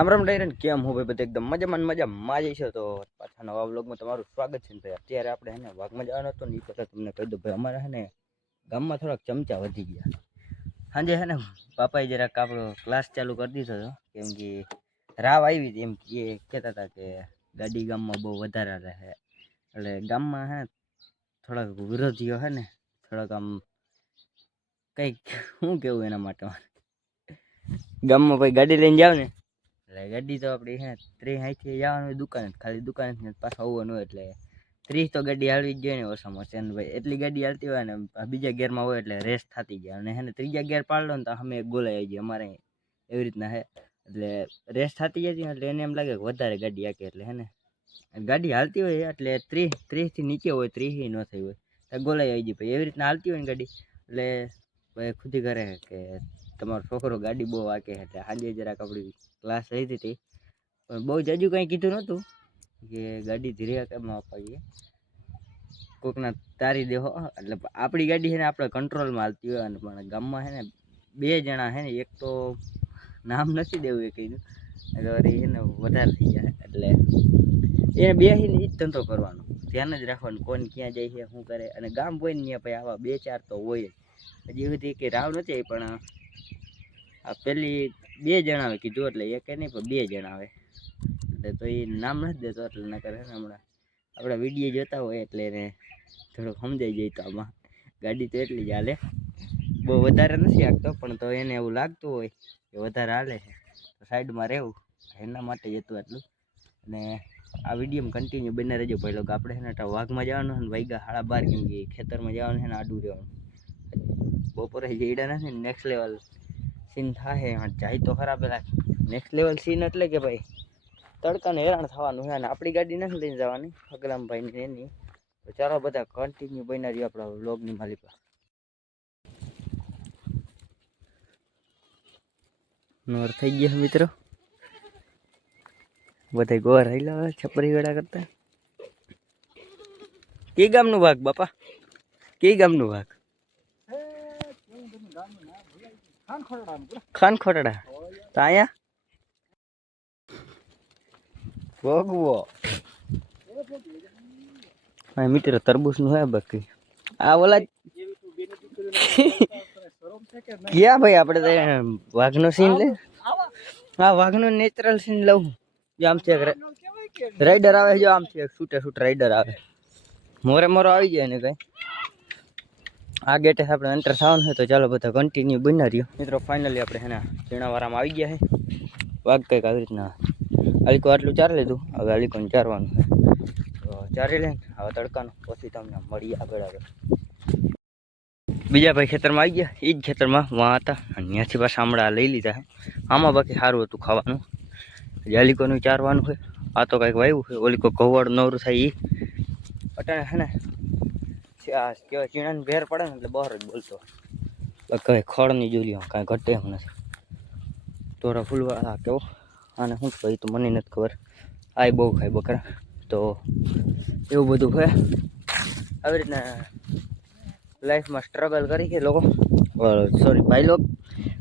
રામ રામ ડાયરન કેમ હો ભાઈ બધા એકદમ મજામાં જ છે તો પાછા નવા વ્લોગમાં તમારું સ્વાગત છે ભાઈ અત્યારે આપણે હે ને વાઘમાં જવાનો હતો ને એ પહેલાં તમને કહી દઉં ભાઈ અમારે હે ને ગામમાં થોડાક ચમચા વધી ગયા સાંજે હે ને પાપાએ જરાક આપણો ક્લાસ ચાલુ કરી દીધો હતો કેમ કે રાવ આવી હતી એમ કહેતા હતા કે ગાડી ગામમાં બહુ વધારે રહે એટલે ગામમાં હે થોડાક વિરોધીઓ હે ને થોડાક આમ કંઈક શું કેવું એના માટે ગામમાં ભાઈ ગાડી લઈને જાવ ને એટલે ગાડી તો આપણી હે 30 અહીંથી જવાનું દુકાન ખાલી દુકાન પાછા આવવાનું હોય એટલે 30 તો ગાડી હાલવી જ જોઈએ ને ઓછામાં ઓછી ને ભાઈ એટલી ગાડી હાલતી હોય ને બીજા ગેરમાં હોય એટલે રેસ થતી જાય અને હે ને ત્રીજા ગેર પાડલો ને તો અમે એક ગોલાઈ આવી જાય અમારે એવી રીતના હે એટલે રેસ થતી જતી એટલે એને એમ લાગે કે વધારે ગાડી આકે એટલે હે ને ગાડી હાલતી હોય એટલે 30થી નીચે હોય 30 ન થઈ હોય તો ગોલાઈ આવી જાય ભાઈ એવી રીતના હાલતી હોય ને ગાડી એટલે ભાઈ ખુદી કરે કે તમારો છોકરો ગાડી બહુ વાકે એટલે સાંજે જરાક આપણી ક્લાસ રહી હતી પણ બહુ જાજુ કંઈ કીધું નહોતું કે ગાડી ધીરે કેમ અપાવીએ કોકના તારી દેહો એટલે આપણી ગાડી છે ને આપણે કંટ્રોલમાં હાલતી હોય અને પણ ગામમાં છે ને 2 જણા છે ને એક તો નામ નથી દેવું એ કીધું એટલે વળી છે ને વધારે થઈ જાય એટલે એને બેસીને જ ધંધો કરવાનો ધ્યાન જ રાખવાનું કોણ ક્યાં જાય છે શું કરે અને ગામ હોય ને ત્યાં ભાઈ આવા 2-4 તો હોય હજી સુધી કે રાવ નથી પણ આ પેલી 2 જણા આવે કીધું એટલે એક નહીં પણ 2 જણા આવે એટલે તો એ નામ નથી દેતો એટલે ના કરે ને હમણાં આપણા વિડીયો જોતા હોય એટલે એને થોડુંક સમજાઈ જાય તો આમાં ગાડી તો એટલી જ હાલે બહુ વધારે નથી હાંકતો પણ તો એને એવું લાગતું હોય કે વધારે હાલે છે તો સાઈડમાં રહેવું એના માટે જ હતું એટલું અને આ વિડીયોમાં કન્ટિન્યુ બને રહેજો ભાઈ લોકો આપણે છે ને વાઘમાં જવાનું છે ને વાગ્યા 12:30 કેમ કે ખેતરમાં જવાનું છે ને આડું રહેવાનું બપોરે જઈડા નથી નેક્સ્ટ લેવલ સીન થાય જાય તો ખરા પેલા નેક્સ્ટ લેવલ સીન એટલે કે ભાઈ તડકાને હેરાન થવાનું છે અને આપણી ગાડી નથી લઈને જવાની અગલામભાઈની એની તો ચાલો બધા કન્ટિન્યુ બન્યા રહ્યો આપણા વ્લોગની માલિકા નોર થઈ ગયા મિત્રો બધા ગોર રહેલા છપરી વેડા કરતા કી ગામનું વાઘ બાપા કી ગામનું વાઘ ખાન ખોટડા તો અહીંયા ભોગવો હા મિત્ર તરબૂચનું હે બાકી આ ઓલા ક્યાં ભાઈ આપણે તો વાઘનો સીન લે હા વાઘનો નેચરલ સીન લઉં જો આમ છે રાઈડર આવે જો આમ છે છૂટે રાઈડર આવે મોરે આવી જાય ને કઈ આ ગેટે આપણે એન્ટર થવાનું છે તો ચાલો બધા કન્ટિન્યુ બના રહ્યો મિત્રો ફાઇનલી આપણે હેના ઝીણાવાળામાં આવી ગયા છે વાઘ કંઈક આવી રીતના અલીકો આટલું ચાર લીધું હવે અલીકોને ચારવાનું છે તો ચારી લઈને હવે તડકાનું પછી તમને મળીએ આગળ બીજા ભાઈ ખેતરમાં આવી ગયા એ જ ખેતરમાં વાં હતા અને ત્યાંથી પાછા હમણાં લઈ લીધા છે આમાં બાકી સારું હતું ખાવાનું અલીકોનું ચારવાનું છે આ તો કંઈક વાવ્યું છે ઓલીકો ઘઉંવાળું નવરું થાય એ અટાણે છે ને કહેવાય ચીણાની ભેર પડે ને એટલે બહાર જ બોલતો કંઈ ખળની જોઈ કાંઈ ઘટે એમ નથી તોરા ફૂલવાળા કેવો આને શું કહે તો મને નથી ખબર આ બહુ ખાય બકરા તો એવું બધું છે આવી રીતના લાઈફમાં સ્ટ્રગલ કરી કે લોકો સોરી ભાઈ લોકો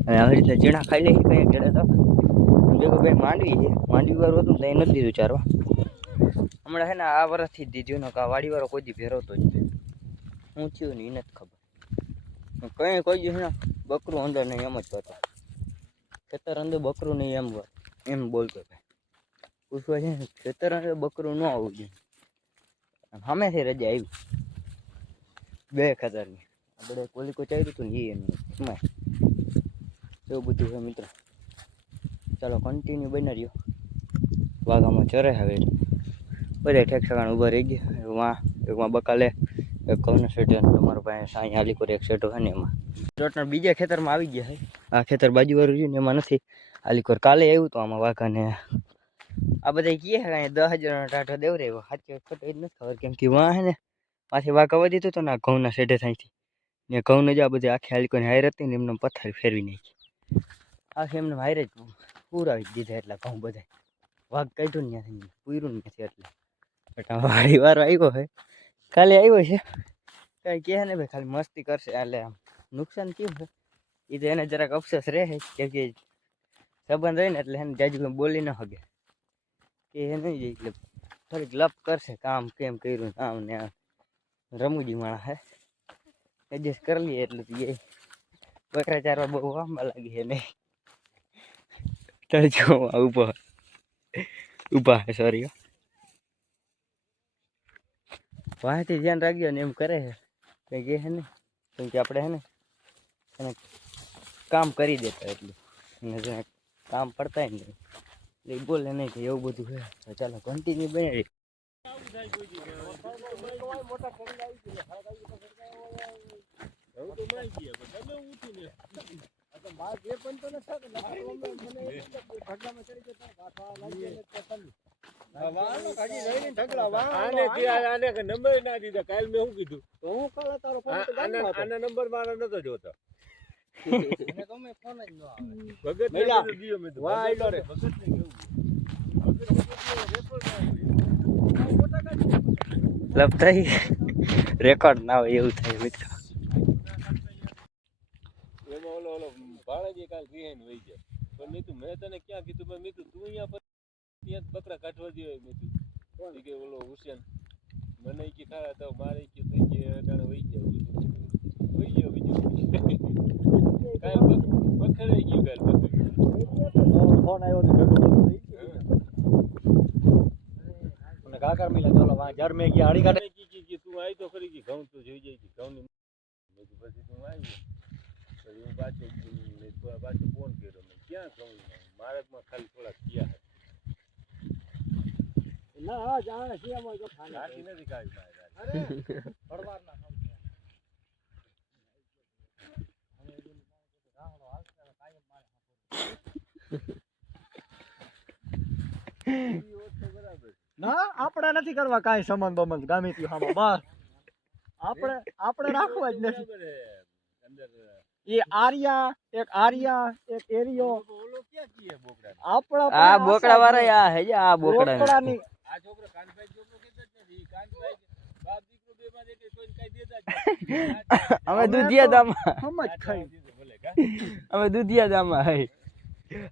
અને આવી રીતે ચીણા ખાઈ લે કંઈ ઘરે તો જો ભાઈ માંડવી વાળું હતું તો એ નથી દીધું ચારવા હમણાં છે ને આ વર્ષથી જ દીધું ને વાડીવાળો કોઈ દી ભેરવતો જ હું થયું ને એ નથી ખબર કંઈ કોઈ દી ને બકરું અંદર નહીં એમ જ કરતો ખેતર અંદર બકરું નહીં એમ બોલતો ભાઈ પૂછવા છે ને ખેતર અંદર બકરું ન આવવું જોઈએ સામેથી રજા આવી 2 ખેતરની આપણે કોલિકો ચાલ્યું હતું ને એમાં એવું બધું છે મિત્ર ચાલો કન્ટિન્યુ બની રહ્યો વાઘામાં ચરે હવે બધા ઠેક ઠેકાણ ઊભા રહી ગયા એકમાં બકાલે એક ઘઉંના શેઠે તમારો પાસે સાંઈ આલીકોર એક શેઠો છે ને એમાં ટોટલ બીજા ખેતરમાં આવી ગયા છે આ ખેતર બાજુવાળું રહ્યું ને એમાં નથી આલીકોર કાલે આવ્યું તો આમાં વાઘાને આ બધા કહે છે કાંઈ 10,000નો ટાઢો દેવરે એવો સાચી ખોટો એ જ નથી ખબર કેમ કે વાં છે ને પાછી વાઘ આવવા દીધું તો ને આ ઘઉંના શેઠે થાયથી ને ઘઉંને જ આ બધી આખી આલીકોની હાયર હતી ને એમને પથ્થર ફેરવી નાખી આખી એમને હાયર જ પૂરાવી દીધા એટલા ઘઉં બધા વાઘ કાઢ્યું ને ત્યાંથી પૂર્યું નથી એટલે વાડી વારો આવ્યો છે કાલે આવ્યો છે કાંઈ કહે ને ભાઈ ખાલી મસ્તી કરશે એટલે આમ નુકસાન કેવું છે એ તો એને જરાક અફસોસ રહે કેમ કે સંબંધ હોય ને એટલે એને જાજુ કંઈ બોલી ન શકે કે એ નહીં જાય એટલે થોડીક લપ કરશે કામ કેમ કર્યું આમ ને આમ રમૂજી માણસ હે એડજસ્ટ કરી લઈએ એટલે તો એ બકરા ચારવા બહુ આંબા લાગી છે નહીં તળજો ઊભા હે સોરી વાંથી ધ્યાન રાખજો ને એમ કરે છે કંઈ કહે છે ને કેમ કે આપણે હે ને એને કામ કરી દેતા એટલે એને જ્યાં કામ પડતા નહીં એટલે એ બોલે નહીં કે એવું બધું છે તો ચાલો કન્ટિન્યુ બનાવી નંબર ના દીધા કાલ મેં શું કીધું આના નંબર મારા નતો જોતો લપ થઈ રેકોર્ડ ના હોય એવું થાય મિત્રો એમાં ઓલો ભાડે કાલ રિહાઈને વહી જાય પણ મીતું મેં તને ક્યાં કીધું પણ મીતું તું અહીંયા ત્યાં બકરા કાઢવા દે મીતું કે ઓલો હુસેન મને કે ખાડા તો મારે કે તું કે અટાણે વહી જાય વહી ગયો બીજું કાલ બખરાઈ ગયું કાલ બધું ફોન આવ્યો તો અને કાકર મિલા ચાલો ઘર મેં ગયા હાડી કાઢે કે તું આવી તો ખરી કે ઘઉં તો જોઈ જાય ઘઉં ની પછી તું આવી પછી હું પાછો ફોન કર્યો મેં ક્યાં ઘઉં મારકમાં ખાલી થોડાક ગયા ના જાણે શિયામાં જો ખાલી નથી કાઢી અરે પડવારના ના આપણે નથી કરવા કાંઈ સંબંધ બંધ ગામી થી બસ આપણે રાખવા જ નથી એ આર્યા એક એરિયો ઓલો ક્યાં કીએ બોકડા આપણા આ બોકડા વાળા આ હે આ બોકડાની આ છોકરો કાનભાઈ છોકરો કેતો જ નથી કાનભાઈ બાપ દીકરો બે માં દેખે કોઈ કઈ દેતા જ અમે દૂધિયા દામા સમજ ખાઈ ભલે કા અમે દૂધિયા દામા હે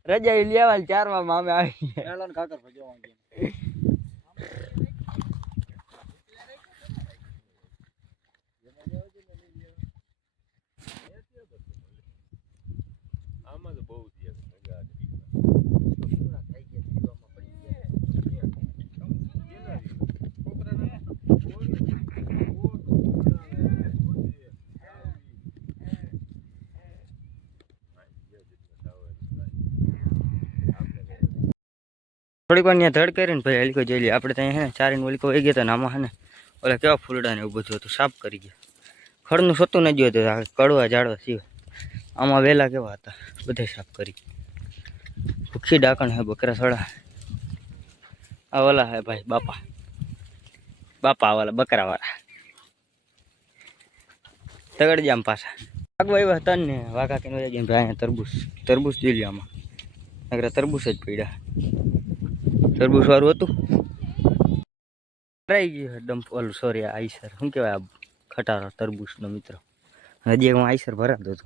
રજા લેવાલ ચારવામાં અમે આવી એલાન કાકર ભજવા ગયા આમાં તો બહુ મજા થોડીક વાર ત્યાં ધડ કરીને ભાઈ હલીકો જોઈ લઈએ આપણે ત્યાં હે ને ચારીને ઓલીકો વહી ગયા હતા ને આમાં હે ને ઓલા કેવા ફૂલડા ને એવું બધું હતું સાફ કરી ગયા ખડનું સતું ન જોયું હતું કડવા ઝાડવા સિવાય આમાં વેલા કેવા હતા બધા સાફ કરી ભૂખી ડાકણ હે બકરા સડા આ ઓલા હે ભાઈ બાપા વાળા બકરા વાળા તગડ જામ પાછા વાગવા આવ્યા હતા ને વાઘા કે ભાઈ અહીંયા તરબૂચ જોઈ લ્યો આમાં નકરા તરબૂચ જ પડ્યા તરબૂચ વાળું હતું રહી ગયું ડમ્પ ઓલું સોરી આઈસર શું કહેવાય ખટારો તરબૂચનો મિત્રો હજી હું આઈસર ભરાતો હતો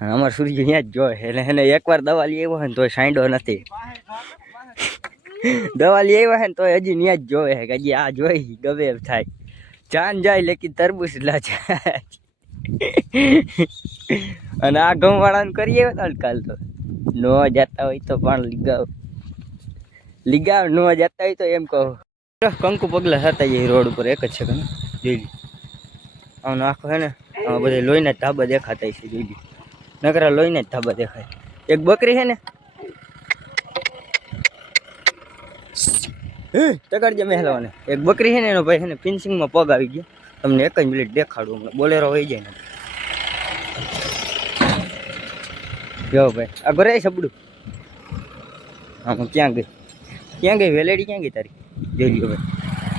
અને અમારે સૂર્ય ત્યાં જ જોવે એટલે એને એકવાર દવા લઈ આવ્યો હોય ને તોય સાંડો નથી દવા લઈ આવ્યા હોય ને તોય હજી ત્યાં જ જોવે કે હજી આ જોઈ ગમે એમ થાય જાન જાય લેકિન તરબૂચ જાય અને આ ઘઉં વાળાને કરીએ કાલ તો ન જતા હોય તો પણ લીગાવ ન જતા હોય તો એમ કહો કંકુ પગલા થતા જાય રોડ ઉપર એક જ છે કે જોઈ લી આનો આખો હે ને આમાં બધા લોહીના ધાબા દેખાતા છે જોઈ લી નકરા લોહીના જ ધાબા દેખાય એક બકરી છે ને તગાડજે મહેલાઓને એક બકરી છે ને એનો ભાઈ છે ને ફિનિશિંગમાં પગ આવી ગયો તમને એક જ મિનિટ દેખાડું હમણાં બોલેરો હોઈ જાય ને જો ભાઈ આ ઘરે સબડું આમાં ક્યાં ગઈ વેલેડી ક્યાં ગઈ તારી જોઈ લ્યો ભાઈ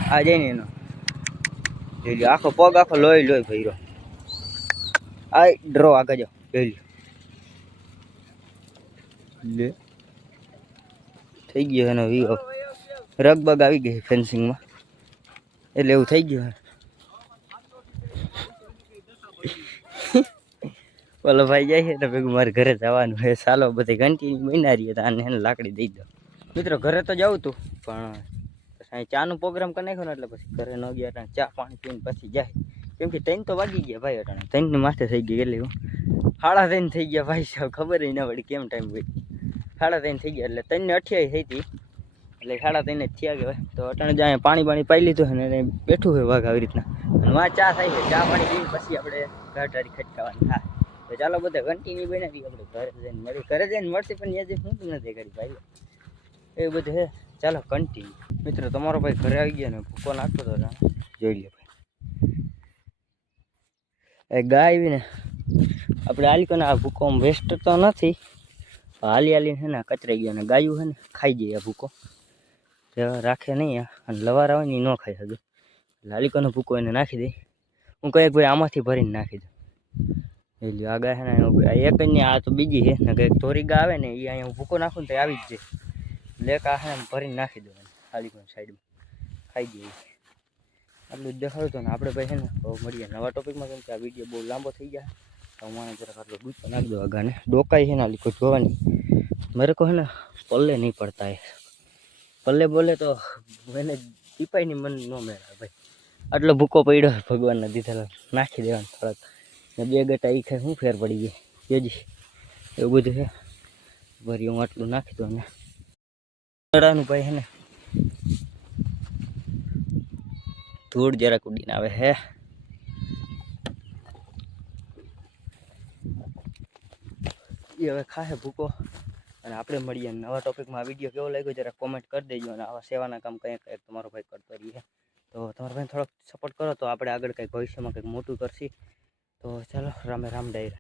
આ જાય ને એનો જોઈ લ્યો આખો પગ આખો લોહી ભર્યો આ ડ્રો આગળ જાઓ જોઈ લ્યો લે થઈ ગયો એનો વિવો રગબગ આવી ગઈ ફેન્સિંગમાં એટલે એવું થઈ ગયું ઓલો ભાઈ જાય છે એટલે ભેગું મારે ઘરે જવાનું હે. ચાલો બધી કન્ટિન્યુ બના રહીએ તો આને એને લાકડી દઈ દો. મિત્રો ઘરે તો જવું તું પણ પછી ચાનો પ્રોગ્રામ કરી નાખ્યો ને એટલે પછી ઘરે ન ગયા એટલે ચા પાણી પીને પછી જાય. કેમ કે 3 તો વાગી ગયા ભાઈ અટાણે 3 ની માથે થઈ ગઈ એટલે હું 3:30 થઈ ગયા ભાઈ સાહેબ. ખબર ના પડી કેમ ટાઈમ હોય. 3:30 થઈ ગયા એટલે 3 ને 28 થઈ હતી એટલે 3:30 જ થયા કહેવાય. તો અટાણે જાય પાણી પાઈ લીધું છે ને બેઠું હોય વાઘ આવી રીતના અને વાં ચા થાય છે. ચા પાણી પીને પછી આપણે ગાંઠારી ખટકાવાની થાય. તો ચાલો બધા કન્ટિન્યુ બનાવી આપણે ઘરે જઈને મળી. ઘરે જઈને મળશે પણ યાદ હું પણ નથી કરી ભાઈ એ બધું હે. ચાલો કન્ટિન્યુ. મિત્રો તમારો ભાઈ ઘરે આવી ગયા ને ભૂકો નાખતો હતો જોઈ લે ભાઈ. એ ગાય આવી ને આપણે હાલી કોને આ ભૂકો વેસ્ટ તો નથી હાલી હાલીને છે ને કચરાઈ ગયો ને ગાયું છે ને ખાઈ જાય આ ભૂકો તે રાખે નહીં અને લવાર આવે ને એ ન ખાઈ શકે. લાલીકોનો ભૂકો એને નાખી દઈ. હું કહે ભાઈ આમાંથી ભરીને નાખી દઉં. એ લ્યો આ ગાય છે ને એક જ નહીં આ તો બીજી છે ને કંઈક ધોરી ગા આવે ને એ અહીંયા હું ભૂકો નાખું ને તો આવી જ જાય. લેક આ છે ને ભરીને નાખી દઉં લાલીકોની સાઈડમાં ખાઈ જાય. આટલું જ દેખાડું હતું ને આપણે ભાઈ છે ને હવે મળીએ નવા ટોપિકમાં. કેમ કે આ વિડીયો બહુ લાંબો થઈ ગયા તો હું મને જરાક આટલો ગુસ્સો નાખી દઉં આગાને. ડોકાઈ છે ને આલી કોઈ જોવાની મેરે કો હે ને પલ્લે નહીં પડતા એ પલ્લે બોલે તો એને દીપાઈની મન ન મેળવે ભાઈ. આટલો ભૂકો પડ્યો ભગવાનના દીધેલો નાખી દેવાનો થોડાક ને 2 ગટા એ ખાઈ શું ફેર પડી ગઈ કેજી એવું બધું છે. ભરી હું આટલું નાખી દઉં ને દડાનું ભાઈ છે ને ધૂળ જરાક ઉડીને આવે હે. એ હવે ખાશે ભૂકો અને આપણે મળીએ નવા ટોપિકમાં. આ વિડીયો કેવો લાગ્યો જરા કોમેન્ટ કરી દેજો અને આવા સેવાના કામ કંઈક તમારો ભાઈ કરતો રહીએ તો તમારા ભાઈને થોડોક સપોર્ટ કરો તો આપણે આગળ કંઈક ભવિષ્યમાં કંઈક મોટું કરશી. તો ચાલો રામે રામ ડાયરા.